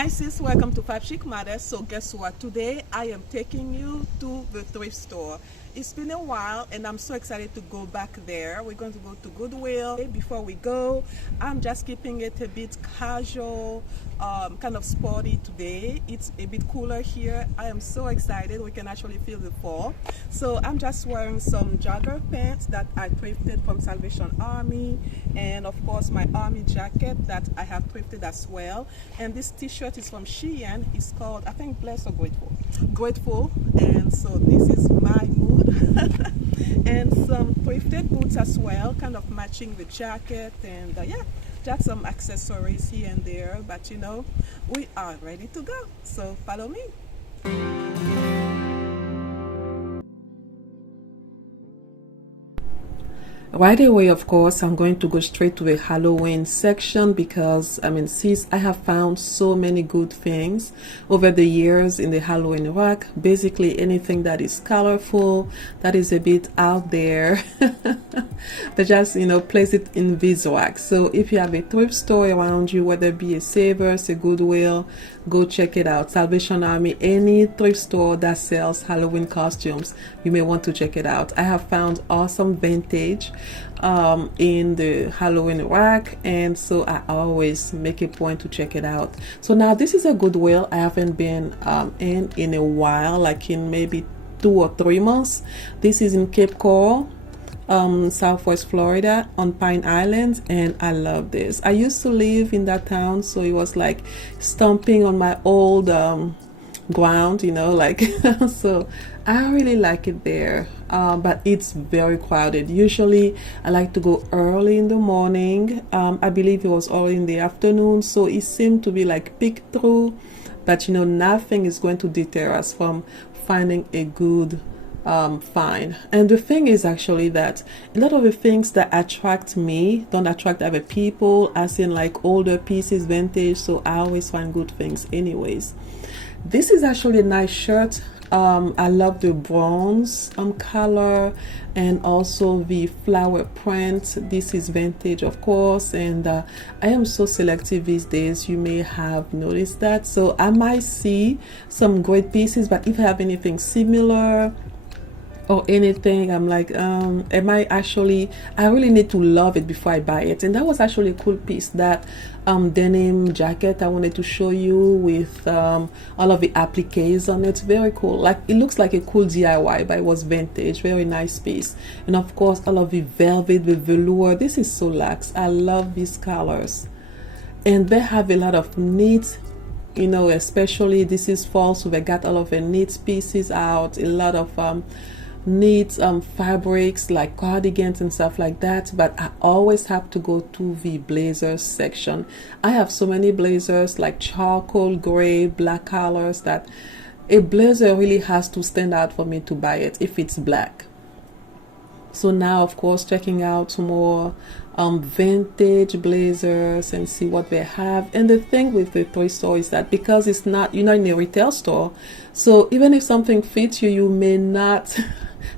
Hi sis, welcome to Fab Chic Matters. So guess what? Today I am taking you to the thrift store. It's been a while and I'm so excited to go back there. We're going to go to Goodwill. Before we go, I'm just keeping it a bit casual, kind of sporty today. It's a bit cooler here. I am so excited. We can actually feel the fall. So I'm just wearing some jogger pants that I thrifted from Salvation Army, and of course my army jacket that I have thrifted as well. And this t-shirt is from Shein. It's called, I think, Blessed or Grateful. And so this is my mood. And some thrifted boots as well, kind of matching the jacket. And yeah, just some accessories here and there, but you know, we are ready to go, so follow me. Right away, of course, I'm going to go straight to the Halloween section because, sis, I have found so many good things over the years in the Halloween rack. Basically, anything that is colorful, that is a bit out there, they just, place it in these racks. So if you have a thrift store around you, whether it be a Savers, a Goodwill, go check it out. Salvation Army, any thrift store that sells Halloween costumes, you may want to check it out. I have found awesome vintage in the Halloween rack, and so I always make a point to check it out. So now this is a Goodwill I haven't been in a while, like in maybe 2 or 3 months. This is in Cape Coral, Southwest Florida on Pine Island, and I love this. I used to live in that town, so it was like stomping on my old ground, like so I really like it there, but it's very crowded. Usually I like to go early in the morning. I believe it was early in the afternoon, so it seemed to be like picked through, but nothing is going to deter us from finding a good find. And the thing is actually that a lot of the things that attract me don't attract other people, as in like older pieces, vintage, so I always find good things anyways. This is actually a nice shirt. I love the bronze color and also the flower print. This is vintage, of course, and I am so selective these days. You may have noticed that. So I might see some great pieces, but if I have anything similar or anything, I'm like, I really need to love it before I buy it. And that was actually a cool piece, that denim jacket I wanted to show you with all of the appliques on it. Very cool. Like, it looks like a cool DIY, but it was vintage. Very nice piece. And of course, all of the velvet, the velour. This is so luxe. I love these colors. And they have a lot of neat, especially this is fall, so they got all of the knit pieces out, a lot of neat fabrics like cardigans and stuff like that. But I always have to go to the blazers section. I have so many blazers, like charcoal gray, black colors, that a blazer really has to stand out for me to buy it if it's black. So now, of course, checking out more vintage blazers and see what they have. And the thing with the thrift store is that because it's not, you're not in a retail store, so even if something fits you, you may not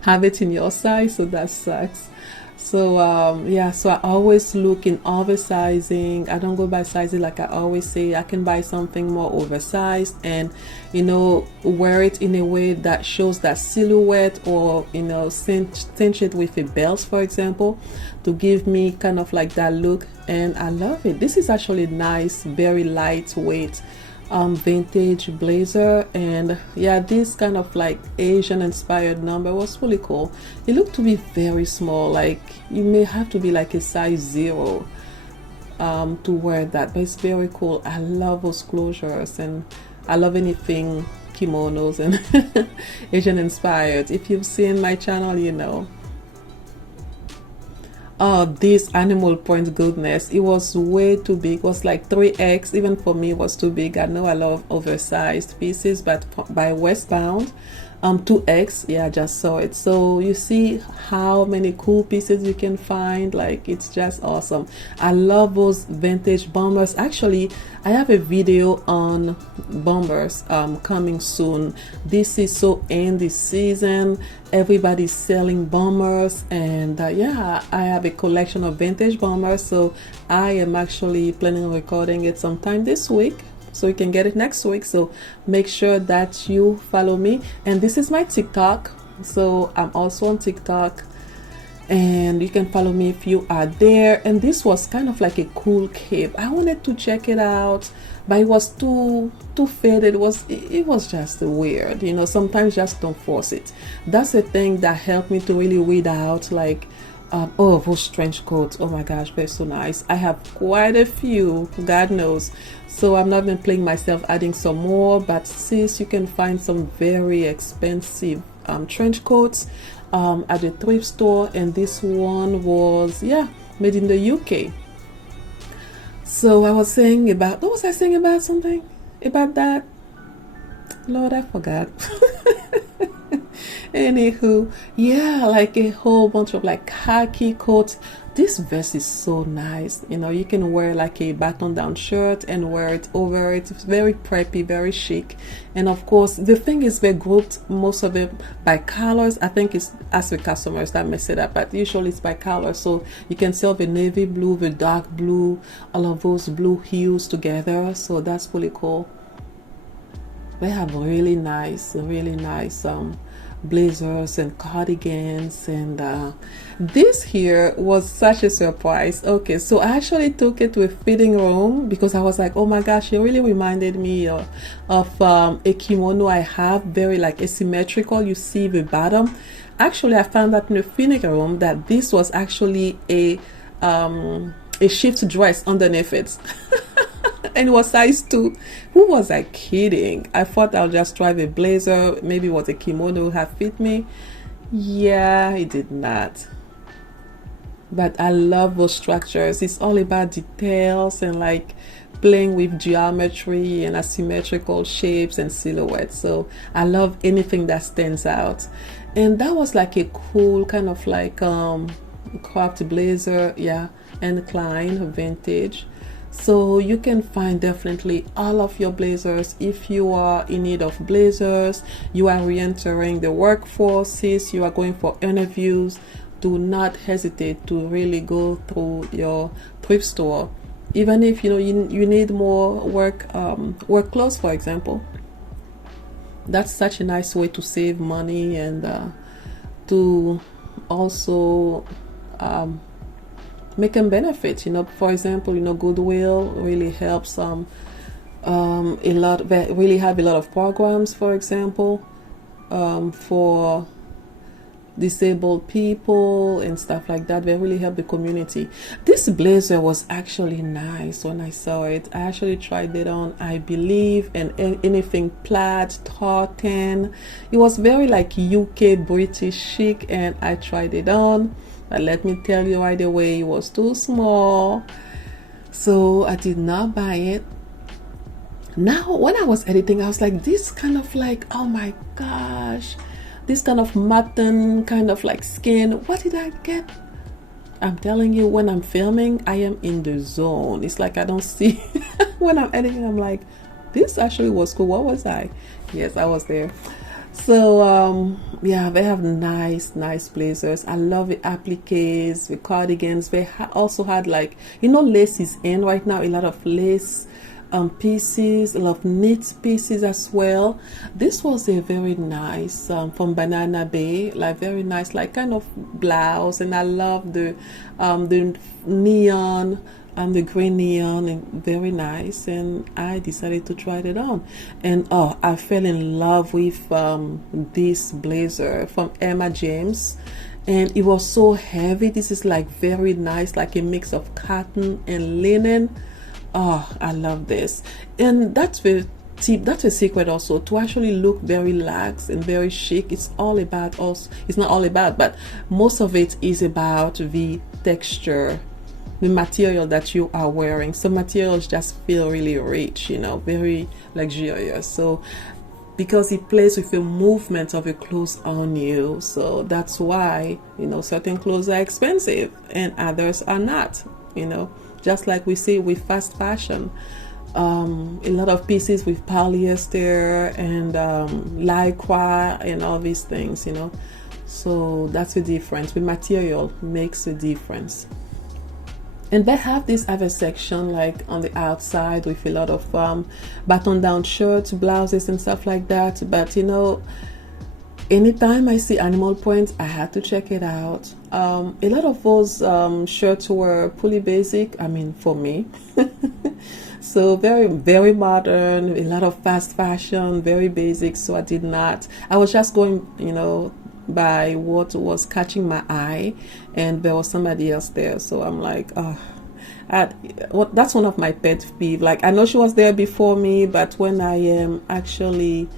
have it in your size, so that sucks. So yeah, so I always look in oversizing. I don't go by sizing. Like I always say, I can buy something more oversized and wear it in a way that shows that silhouette, or cinch it with a belt, for example, to give me kind of like that look. And I love it. This is actually nice, very lightweight vintage blazer. And yeah, this kind of like Asian inspired number was really cool. It looked to be very small, like you may have to be like a size 0 to wear that, but it's very cool. I love those closures, and I love anything kimonos and Asian inspired. If you've seen my channel, oh, this animal print goodness, it was way too big. It was like 3x. Even for me, it was too big. I know I love oversized pieces, but by Westbound, 2x, yeah, I just saw it. So you see how many cool pieces you can find. Like, it's just awesome. I love those vintage bombers. Actually, I have a video on bombers coming soon. This is so in this season, everybody's selling bombers, and yeah, I have a collection of vintage bombers, so I am actually planning on recording it sometime this week. so you can get it next week. So make sure that you follow me. And this is my TikTok, so I'm also on TikTok, and you can follow me if you are there. And this was kind of like a cool cape. I wanted to check it out, but it was too faded. It was just weird, you know. Sometimes just don't force it. That's the thing that helped me to really weed out, like, oh, those trench coats, oh my gosh, they're so nice. I have quite a few, God knows. So I'm not even playing myself adding some more, but sis, you can find some very expensive trench coats at the thrift store. And this one was, yeah, made in the UK. So I was saying about, what was I saying about something? About that? Lord, I forgot. Anywho, yeah, like a whole bunch of like khaki coats. This vest is so nice. You know, you can wear like a button down shirt and wear it over it. It's very preppy, very chic. And of course, the thing is, they grouped most of it by colors. I think it's as the customers that mess it up, but usually it's by color. So you can sell the navy blue, the dark blue, all of those blue hues together. So that's really cool. They have really nice blazers and cardigans, and this here was such a surprise. Okay, so I actually took it to a fitting room because I was like, oh my gosh, it really reminded me of a kimono I have, very like asymmetrical. You see the bottom. Actually, I found out in the fitting room that this was actually a shift dress underneath it. And it was size 2. Who was I kidding? I thought I'll just try the blazer. Maybe it was a kimono have fit me. Yeah, it did not. But I love those structures. It's all about details and like playing with geometry and asymmetrical shapes and silhouettes. So I love anything that stands out. And that was like a cool kind of like craft blazer. Yeah, and Klein vintage. So you can find definitely all of your blazers. If you are in need of blazers, you are re-entering the workforce, you are going for interviews, do not hesitate to really go through your thrift store. Even if you need more work clothes, for example. That's such a nice way to save money and to also make them benefit. For example, Goodwill really helps a lot. They really have a lot of programs, for example, for disabled people and stuff like that. They really help the community. This blazer was actually nice when I saw it. I actually tried it on, I believe, and anything plaid, tartan. It was very like UK British chic, and I tried it on. But let me tell you right away, it was too small, so I did not buy it. Now, when I was editing, I was like, this kind of like, oh my gosh, this kind of mutton, kind of like skin. What did I get? I'm telling you, when I'm filming, I am in the zone. It's like I don't see. When I'm editing, I'm like, this actually was cool. What was I? Yes, I was there. So yeah, they have nice blazers. I love the appliques, the cardigans. They also had like, lace is in right now, a lot of lace pieces, a lot of knit pieces as well. This was a very nice from Banana Bay, like very nice, like kind of blouse. And I love the neon, the green neon, and very nice. And I decided to try it on, and I fell in love with this blazer from Emma James, and it was so heavy. This is like very nice, like a mix of cotton and linen. I love this. And that's a secret also, to actually look very lax and very chic. It's all about us. It's not all about, but most of it is about the texture, the material that you are wearing. Some materials just feel really rich, very luxurious. So because it plays with the movement of the clothes on you, so that's why certain clothes are expensive and others are not. Just like we see with fast fashion, a lot of pieces with polyester and lycra and all these things, So that's the difference. The material makes a difference. And they have this other section like on the outside with a lot of button down shirts, blouses and stuff like that. But you know, anytime I see animal print, I had to check it out. A lot of those shirts were pretty basic, I mean, for me. So very, very modern, a lot of fast fashion, very basic. So I was just going, you know, by what was catching my eye, and there was somebody else there. So I'm like, oh, that's one of my pet peeves. Like, I know she was there before me, but when I am actually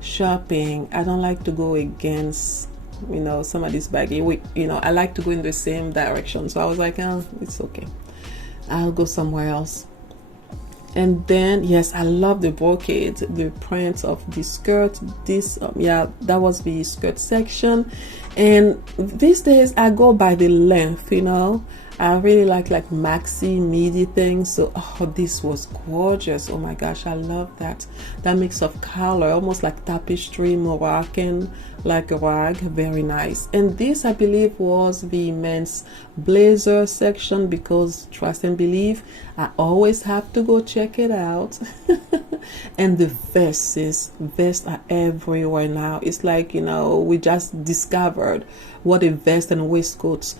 shopping, I don't like to go against, you know, somebody's baggy. You know, I like to go in the same direction. So I was like, oh, it's okay, I'll go somewhere else. And then, yes, I love the brocade, the print of the skirt. This, yeah, that was the skirt section. And these days I go by the length, you know. I really like maxi midi things. So, oh, this was gorgeous. Oh my gosh, I love that mix of color, almost like tapestry, Moroccan, like a rag. Very nice. And this, I believe, was the men's blazer section, because trust and believe, I always have to go check it out. And the vests are everywhere now. It's like, you know, we just discovered what a vest and waistcoat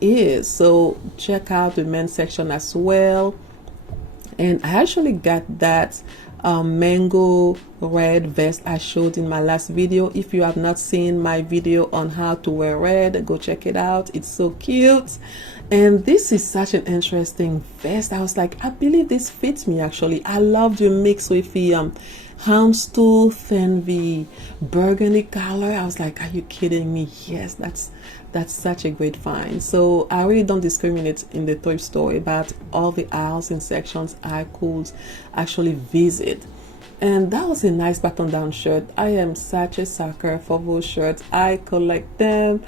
is. So check out the men's section as well. And I actually got that mango red vest I showed in my last video. If you have not seen my video on how to wear red, go check it out. It's so cute. And this is such an interesting vest. I was like, I believe this fits me actually. I love the mix with the houndstooth and the burgundy color. I was like, are you kidding me? Yes, that's such a great find. So I really don't discriminate in the thrift store about all the aisles and sections I could actually visit. And that was a nice button down shirt. I am such a sucker for those shirts. I collect them.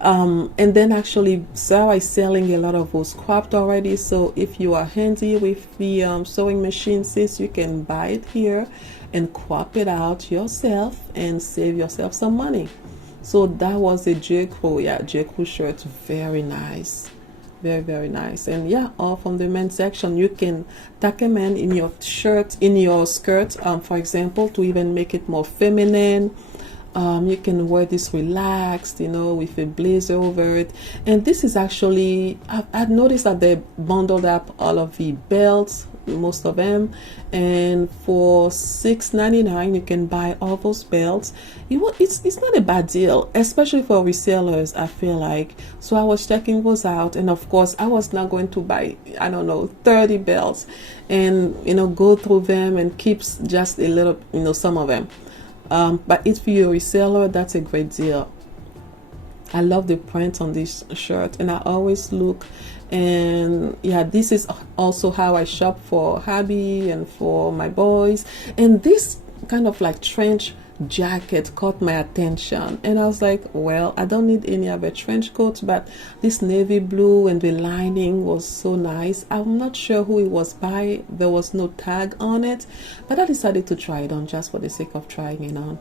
And then actually Sarah is selling a lot of those cropped already. So if you are handy with the sewing machine, sis, you can buy it here and crop it out yourself and save yourself some money. So that was a J. Crew shirt. Very nice. Very, very nice. And yeah, all from the men's section. You can tuck them in your shirt, in your skirt, for example, to even make it more feminine. You can wear this relaxed, you know, with a blazer over it. And this is actually, I've noticed that they bundled up all of the belts, most of them, and for $6.99 you can buy all those belts. It's not a bad deal, especially for resellers, I feel like. So I was checking those out, and of course I was not going to buy, I don't know, 30 belts and, you know, go through them and keep just a little, you know, some of them. But if you're a reseller, that's a great deal. I love the print on this shirt, and I always look. And yeah, this is also how I shop for hubby and for my boys. And this kind of like trench jacket caught my attention, and I was like, well, I don't need any other trench coats, but this navy blue and the lining was so nice. I'm not sure who it was by. There was no tag on it, but I decided to try it on just for the sake of trying it on.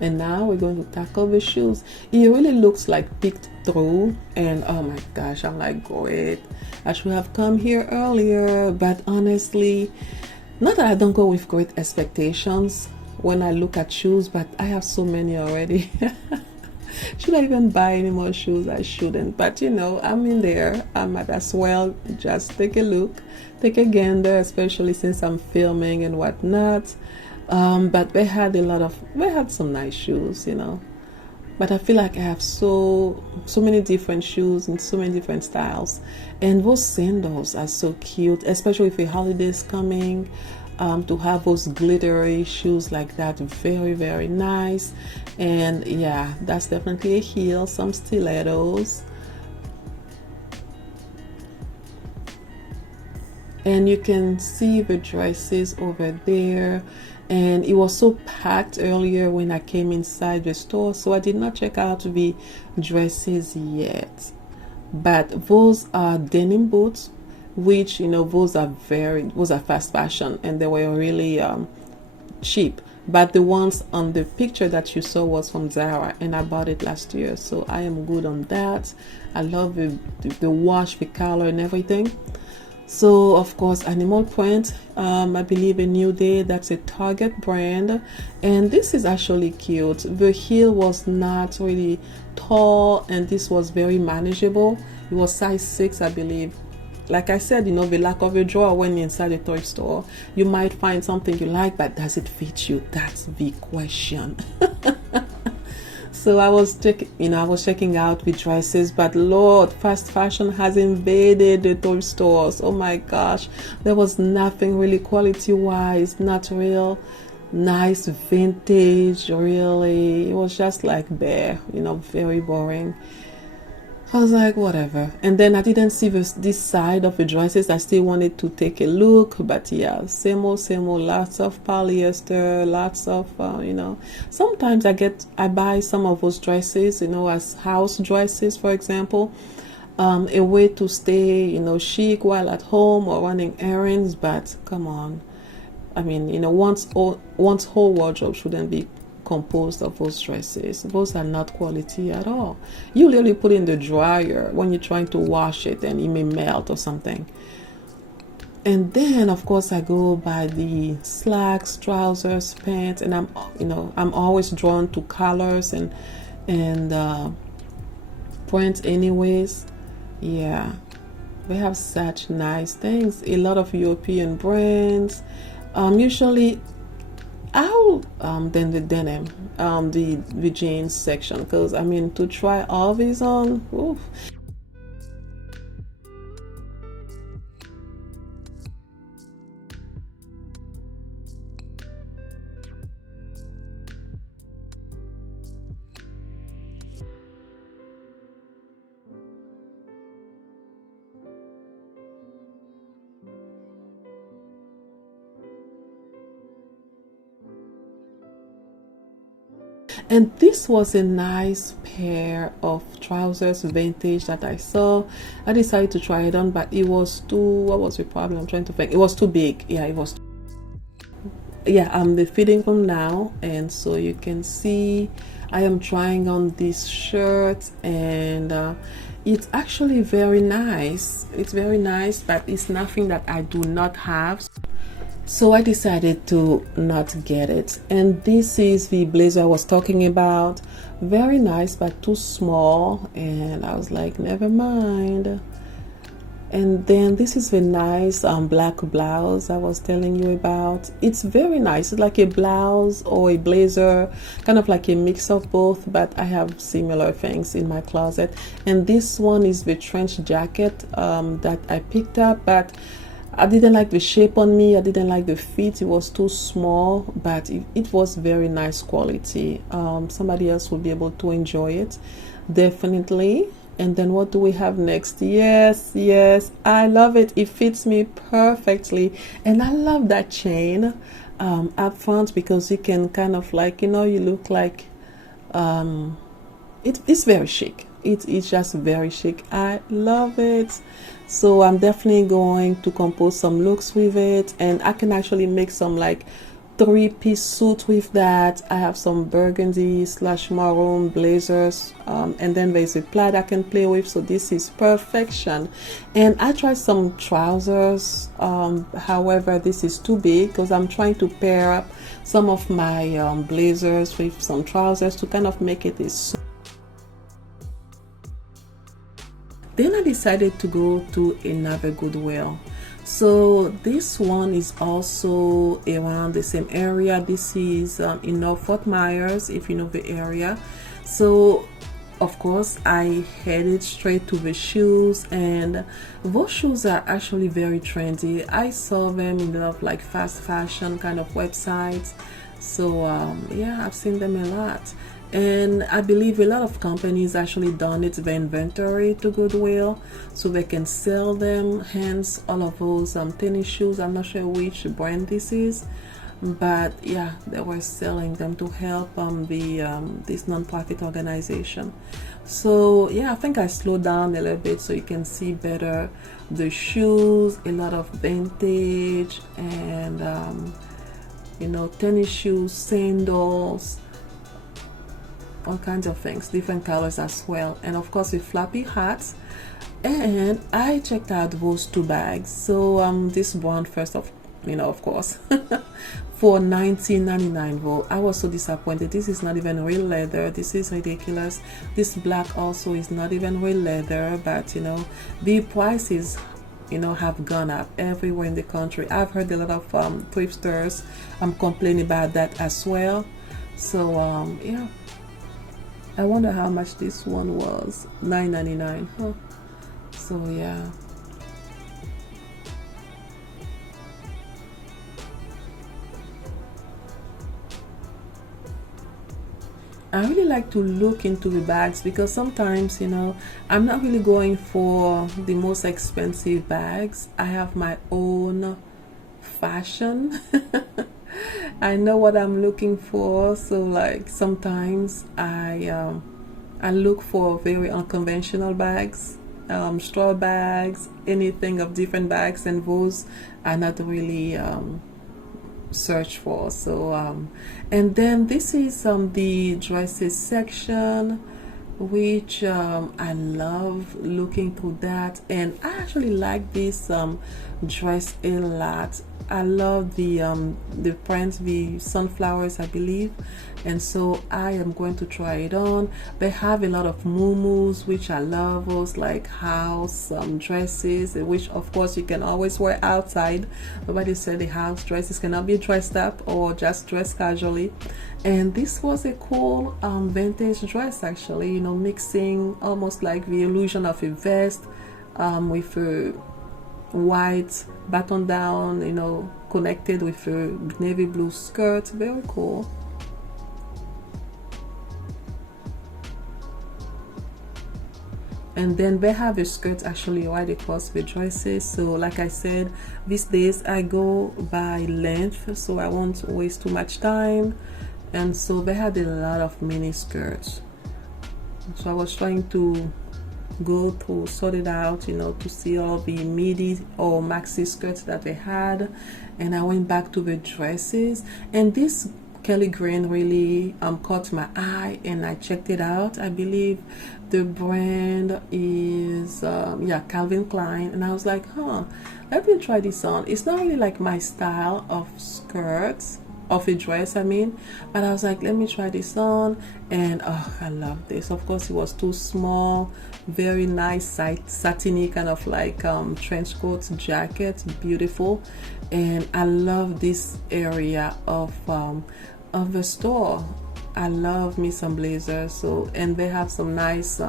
And now we're going to tackle the shoes. It really looks like picked through, and oh my gosh, I'm like, great, I should have come here earlier. But honestly, not that I don't go with great expectations when I look at shoes, but I have so many already. Should I even buy any more shoes? I shouldn't, but you know, I'm in there. I might as well just take a look, take a gander, especially since I'm filming and whatnot. But they had some nice shoes, you know. But I feel like I have so many different shoes in so many different styles. And those sandals are so cute, especially if the holidays coming. To have those glittery shoes like that, very, very nice. And yeah, that's definitely a heel. Some stilettos. And you can see the dresses over there. And it was so packed earlier when I came inside the store, so I did not check out the dresses yet. But those are denim boots, which, you know, those are fast fashion, and they were really cheap. but the ones on the picture that you saw was from Zara, and I bought it last year, so I am good on that. I love the wash, the color and everything. So of course, animal print, I believe a New Day, that's a Target brand, and this is actually cute. The heel was not really tall, and this was very manageable. It was size 6, I believe. Like I said, you know, the lack of a drawer when you're inside a thrift store, you might find something you like, but does it fit you? That's the question. So I was checking out the dresses, but Lord, fast fashion has invaded the thrift stores. Oh my gosh, there was nothing really quality wise, not real nice vintage, really. It was just like bare, you know, very boring. I was like, whatever. And then I didn't see this side of the dresses. I still wanted to take a look, but yeah, same old, lots of polyester, lots of, you know, sometimes I buy some of those dresses, you know, as house dresses, for example, a way to stay, you know, chic while at home or running errands. But come on, I mean, you know, one's whole wardrobe shouldn't be composed of those dresses. Those are not quality at all. You literally put in the dryer when you're trying to wash it and it may melt or something. And then of course I go by the slacks, trousers, pants, and I'm always drawn to colors and prints anyways. Yeah, we have such nice things. A lot of European brands. Usually then the denim, the jeans section, because I mean, to try all these on, oof. And this was a nice pair of trousers, vintage, that I saw. I decided to try it on, but it was too, what was the problem? I'm trying to think. It was too big. Yeah, it was. Yeah, I'm fitting them now, and so you can see I am trying on this shirt, and it's actually very nice. It's very nice, but it's nothing that I do not have. So I decided to not get it. And this is the blazer I was talking about. Very nice, but too small. And I was like, never mind. And then this is the nice black blouse I was telling you about. It's very nice. It's like a blouse or a blazer, kind of like a mix of both, but I have similar things in my closet. And this one is the trench jacket that I picked up, but I didn't like the shape on me. I didn't like the fit. It was too small, but it was very nice quality. Somebody else will be able to enjoy it, definitely. And then what do we have next? Yes, I love it. It fits me perfectly, and I love that chain up front, because you can kind of like, you know, you look like it's very chic. It's just very chic. I love it. So I'm definitely going to compose some looks with it, and I can actually make some like 3-piece suit with that. I have some burgundy / maroon blazers, and then there's a plaid I can play with. So this is perfection. And I tried some trousers, however this is too big, because I'm trying to pair up some of my blazers with some trousers to kind of make it a suit. Then I decided to go to another Goodwill. So this one is also around the same area. This is in North Fort Myers, if you know the area. So of course I headed straight to the shoes, and those shoes are actually very trendy. I saw them in a lot of like fast fashion kind of websites. So yeah, I've seen them a lot. And I believe a lot of companies actually donate the inventory to Goodwill so they can sell them. Hence all of those tennis shoes. I'm not sure which brand this is, but yeah, they were selling them to help this non-profit organization. So yeah, I think I slowed down a little bit so you can see better the shoes. A lot of vintage, and you know, tennis shoes, sandals, all kinds of things, different colors as well, and of course with floppy hats. And I checked out those two bags. So this one first of, you know, of course, for $19.99. Well, I was so disappointed. This is not even real leather. This is ridiculous. This black also is not even real leather, but you know, the prices, you know, have gone up everywhere in the country. I've heard a lot of thrifters complaining about that as well. So yeah, I wonder how much this one was. $9.99, huh? So yeah, I really like to look into the bags because sometimes, you know, I'm not really going for the most expensive bags. I have my own fashion. I know what I'm looking for, so like sometimes I look for very unconventional bags, straw bags, anything of different bags, and those are not really search for. So and then this is the dresses section, which I love looking through that, and I actually like this dress a lot. I love the print, the sunflowers, I believe, and so I am going to try it on. They have a lot of muumuus, which I love, those like house dresses, which of course you can always wear outside. Nobody said the house dresses cannot be dressed up or just dressed casually. And this was a cool vintage dress, actually, you know, mixing almost like the illusion of a vest with a white button down, you know, connected with a navy blue skirt. Very cool. And then they have a skirt actually right across the dresses. So like I said, these days I go by length, so I won't waste too much time. And so they had a lot of mini skirts, so I was trying to go through, sort it out, you know, to see all the midi or maxi skirts that they had. And I went back to the dresses, and this Kelly green really caught my eye, and I checked it out. I believe the brand is yeah, Calvin Klein, and I was like, huh, let me try this on. It's not really like my style of skirts, of a dress, I mean, but I was like, let me try this on, and oh, I love this. Of course it was too small. Very nice satiny kind of like trench coat jacket, beautiful. And I love this area of the store. I love me some blazers. So, and they have some nice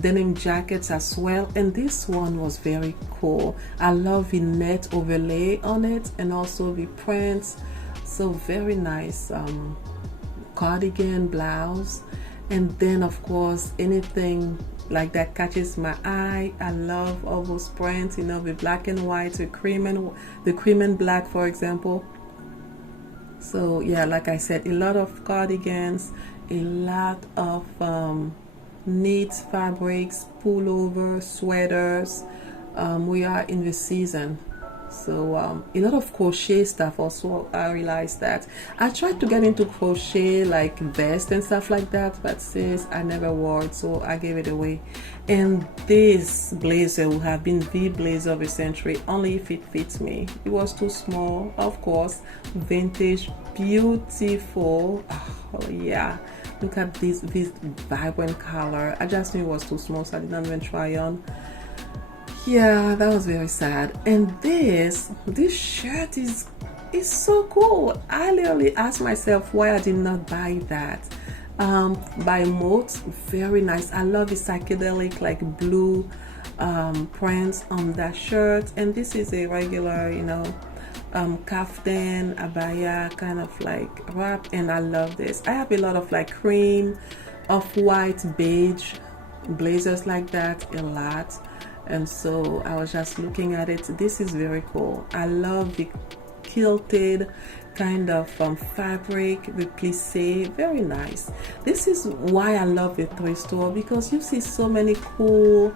denim jackets as well, and this one was very cool. I love the net overlay on it, and also the prints. So very nice cardigan blouse. And then of course anything like that catches my eye. I love all those prints, you know, the black and white, the cream and black, for example. So yeah, like I said, a lot of cardigans, a lot of knit fabrics, pullover, sweaters. We are in the season, so a lot of crochet stuff also. I realized that I tried to get into crochet like vest and stuff like that, but since I never wore it, so I gave it away. And this blazer will have been the blazer of the century only if it fits me. It was too small, of course. Vintage, beautiful. Oh yeah, look at this vibrant color. I just knew it was too small, so I did not even try on. Yeah, that was very sad. And this shirt is so cool. I literally asked myself why I did not buy that. By Moat, very nice. I love the psychedelic like blue prints on that shirt. And this is a regular, you know, kaftan, abaya kind of like wrap, and I love this. I have a lot of like cream, off-white, beige blazers like that, a lot. And so I was just looking at it. This is very cool. I love the quilted kind of fabric with plissé. Very nice. This is why I love a thrift store, because you see so many cool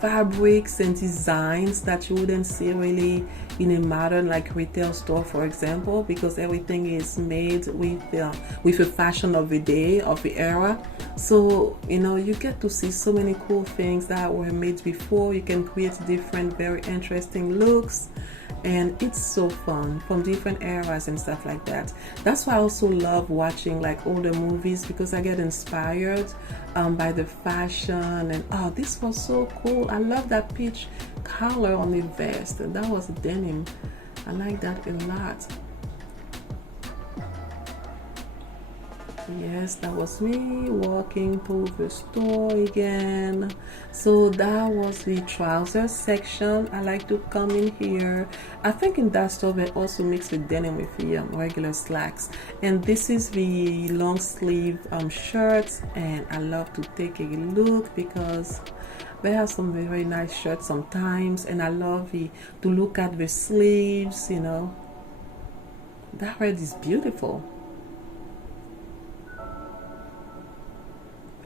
fabrics and designs that you wouldn't see really in a modern like retail store, for example, because everything is made with a fashion of the day, of the era. So you know, you get to see so many cool things that were made before. You can create different very interesting looks, and it's so fun, from different eras and stuff like that. That's why I also love watching like older movies, because I get inspired by the fashion. And oh, this was so cool. I love that peach color on the vest, and that was denim. I like that a lot. Yes, that was me walking through the store again. So that was the trousers section. I like to come in here. I think in that store they also mix with denim with the regular slacks. And this is the long sleeve shirts, and I love to take a look because they have some very nice shirts sometimes, and I love to look at the sleeves. You know, that red is beautiful.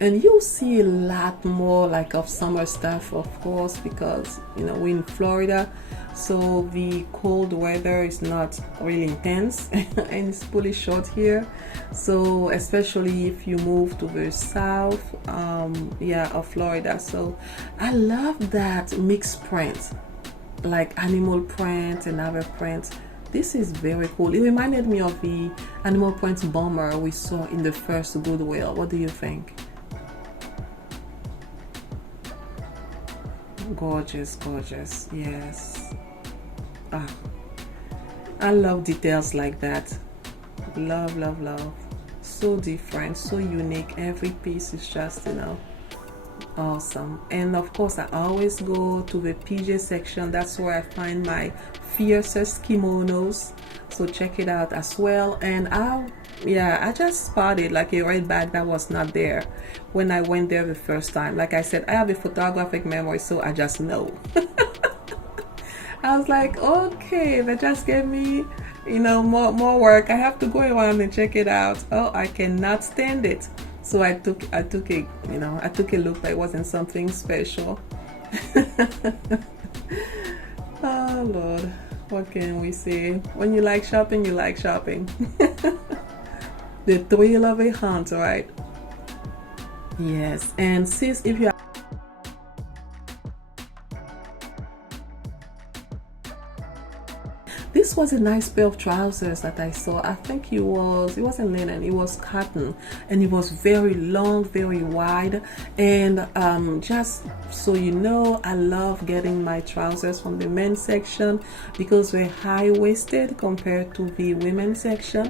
And you'll see a lot more like of summer stuff, of course, because you know we're in Florida, so the cold weather is not really intense and it's pretty short here. So especially if you move to the south of Florida. So I love that mixed print, like animal print and other print. This is very cool. It reminded me of the animal print bomber we saw in the first Goodwill. What do you think? Gorgeous, gorgeous. Yes. I love details like that. Love, love, love. So different, so unique. Every piece is just, you know, awesome. And of course I always go to the PJ section. That's where I find my fiercest kimonos, so check it out as well. And I just spotted like a red bag that was not there when I went there the first time. Like I said, I have a photographic memory, so I just know. I was like, okay, they just gave me, you know, more work. I have to go around and check it out. Oh, I cannot stand it. So I took a look, but it wasn't something special. Oh Lord, what can we say? When you like shopping, you like shopping. The thrill of a hunt, right? Yes. And sis, if you this was a nice pair of trousers that I saw. I think it wasn't linen, it was cotton, and it was very long, very wide. And just so you know, I love getting my trousers from the men's section because they're high-waisted compared to the women's section,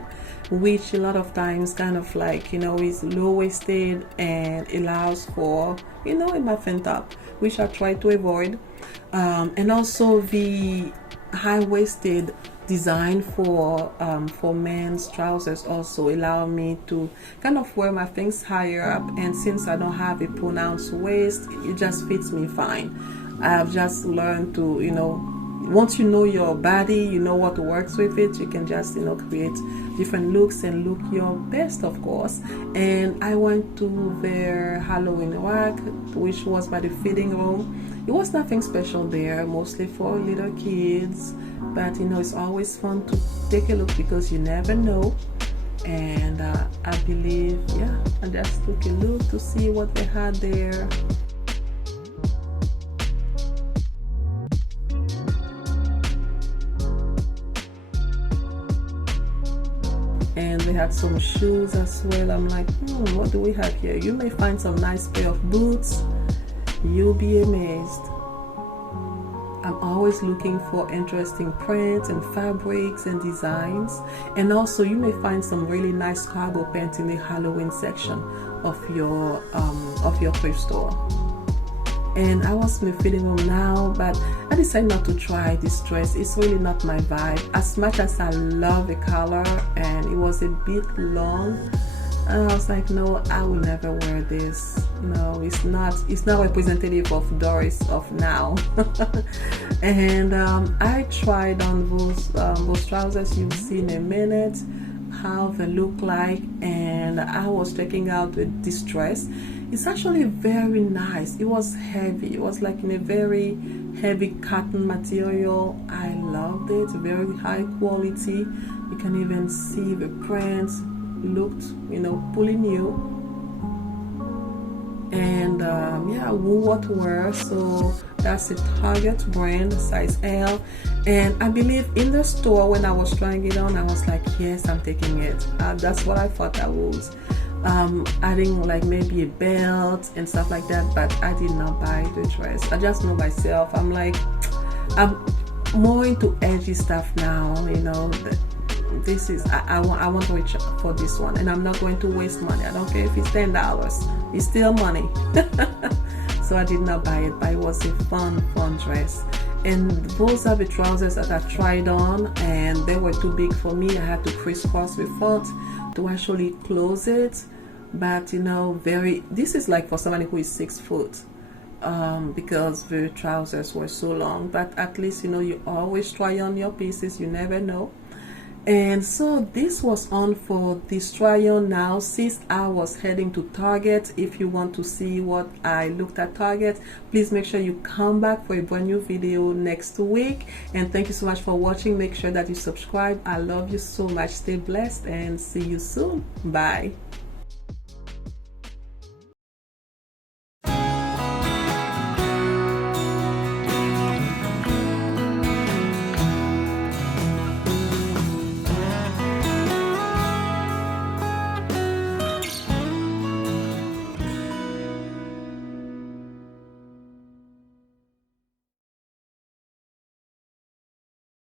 which a lot of times kind of like, you know, is low-waisted and allows for, you know, a muffin top, which I try to avoid. And also the high-waisted design for men's trousers also allow me to kind of wear my things higher up, and since I don't have a pronounced waist, it just fits me fine. I've just learned to, you know, once you know your body, you know what works with it, you can just, you know, create different looks and look your best, of course. And I went to their Halloween rack, which was by the fitting room. It was nothing special there, mostly for little kids, but you know, it's always fun to take a look because you never know. And I believe, yeah, I just took a look to see what they had there. And they had some shoes as well. I'm like, what do we have here? You may find some nice pair of boots. You'll be amazed. I'm always looking for interesting prints and fabrics and designs. And also you may find some really nice cargo pants in the Halloween section of your thrift store. And I was in the fitting room now, but I decided not to try this dress. It's really not my vibe. As much as I love the color and it was a bit long, And I was like, no, I will never wear this. No, it's not representative of Doris of now. And I tried on those trousers you'll see in a minute how they look like, and I was checking out this dress. It's actually very nice. It was heavy. It was like in a very heavy cotton material. I loved it. Very high quality. You can even see the prints looked, you know, fully new. And yeah, Woolworth wear. So that's a Target brand, size L. And I believe in the store when I was trying it on, I was like, yes, I'm taking it. That's what I thought I was. Adding like maybe a belt and stuff like that, but I did not buy the dress. I just know myself. I'm like, I'm more into edgy stuff now, you know. This is I want to reach for this one, and I'm not going to waste money. I don't care if it's $10, it's still money. So I did not buy it, but it was a fun dress. And those are the trousers that I tried on, and they were too big for me. I had to crisscross the front to actually close it. But you know, this is like for somebody who is 6 foot, because the trousers were so long. But at least, you know, you always try on your pieces, you never know. And so this was on for this try on now, since I was heading to Target. If you want to see what I looked at Target, please make sure you come back for a brand new video next week. And thank you so much for watching. Make sure that you subscribe. I love you so much. Stay blessed and see you soon. Bye.